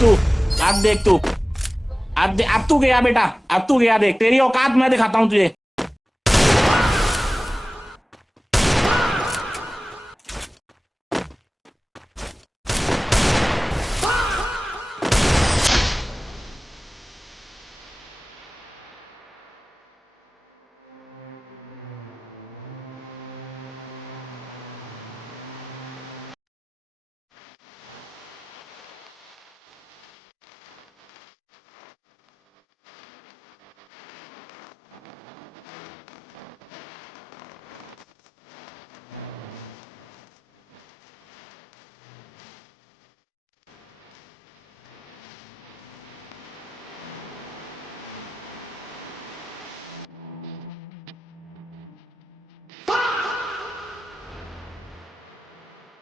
तू अब देख तू। अब तू गया बेटा, अब तू गया, देख तेरी औकात मैं दिखाता हूँ तुझे।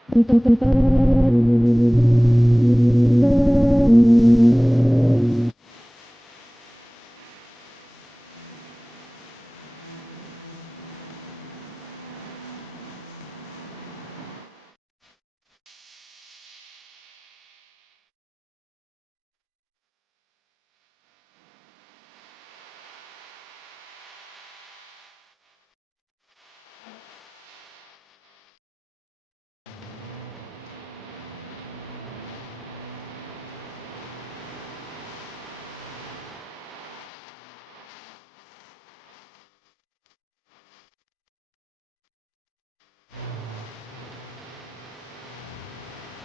Thank you.